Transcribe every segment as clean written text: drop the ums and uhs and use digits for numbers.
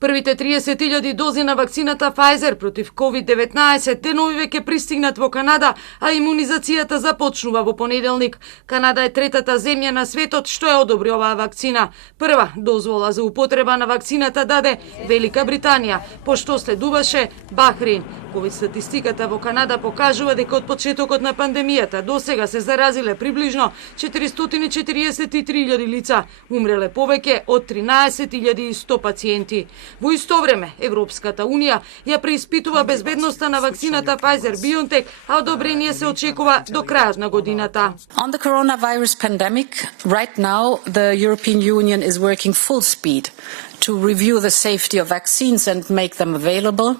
Првите 30.000 дози на вакцината Pfizer против COVID-19 денови веќе пристигнат во Канада, а имунизацијата започнува во понеделник. Канада е третата земја на светот што ја одобри оваа вакцина. Прва дозвола за употреба на вакцината даде Велика Британија, пошто следуваше Бахрейн. Ковид статистиката во Канада покажува дека од почетокот на пандемијата досега се заразиле приближно 443.000 лица, умреле повеќе од 13.100 пациенти. Во исто време, Европската Унија ја преиспитува безбедноста на вакцината Pfizer-BioNTech, а одобрение се очекува до крајот на годината. On the coronavirus pandemic, right now the European Union is working full speed to review the safety of vaccines and make them available.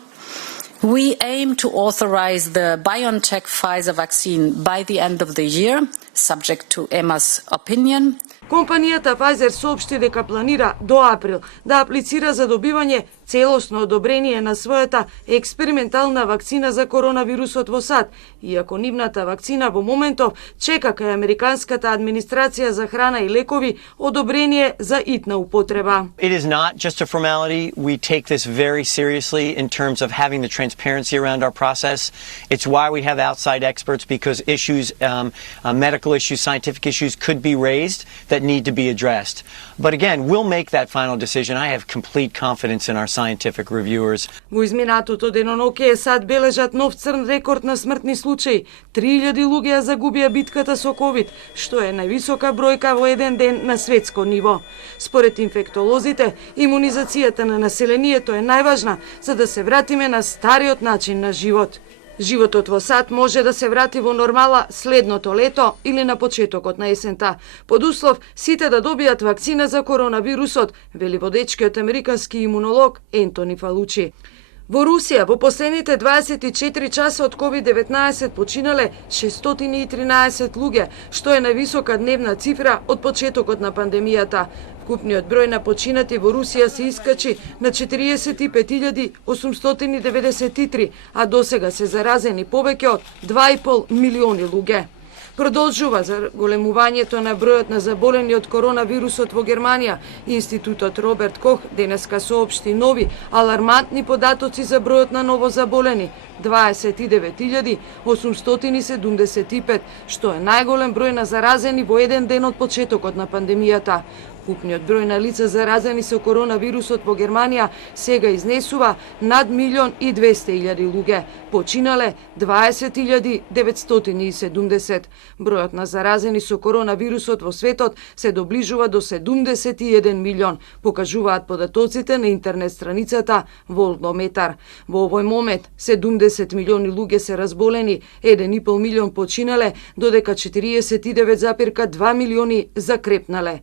We aim to authorize the BioNTech Pfizer vaccine by the end of the year, subject to EMA's opinion. Компанијата Pfizer соопшти дека планира до април да аплицира за добивање целосно одобрение на својата експериментална вакцина за коронавирусот во САД, иако нивната вакцина во моментов чека кај Американската администрација за храна и лекови одобрение за итна употреба. It is not just a formality. We take this very seriously in terms of having the transparency around our process. It's why we have outside experts, because issues, medical issues, scientific issues could be raised that need to be addressed. But again, we'll make that final decision. I have complete confidence in our scientific reviewers. Во изминатото деноноќе САД бележат нов црн рекорд на смртни случаи. 3000 луѓе ја загубија битката со ковид, што е највисока бројка во еден ден на светско ниво. Според инфектолозите, имунизацијата на населението е најважна за да се вратиме на стариот начин на живот. Животот во САД може да се врати во нормала следното лето или на почетокот на есента, под услов сите да добијат вакцина за коронавирусот, вели водечкиот американски имунолог Ентони Фалучи. Во Русија во последните 24 часа од COVID-19 починале 613 луѓе, што е највисока дневна цифра од почетокот на пандемијата. Вкупниот број на починати во Русија се искачи на 45.893, а досега се заразени повеќе од 2,5 милиони луѓе. Продолжува заголемувањето на бројот на заболени од коронавирусот во Германија. Институтот Роберт Кох денеска соопшти нови алармантни податоци за бројот на новозаболени – 29.875, што е најголем број на заразени во еден ден од почетокот на пандемијата. Купниот број на лица заразени со коронавирусот во Германија сега изнесува над 1.200.000 луѓе, починале 20.970. Бројот на заразени со коронавирусот во светот се доближува до 71 милион, покажуваат податоците на интернет страницата Волдометар. Во овој момент 70 милиони луѓе се разболени, 1,5 милион починале, додека 49,2 милиони закрепнале.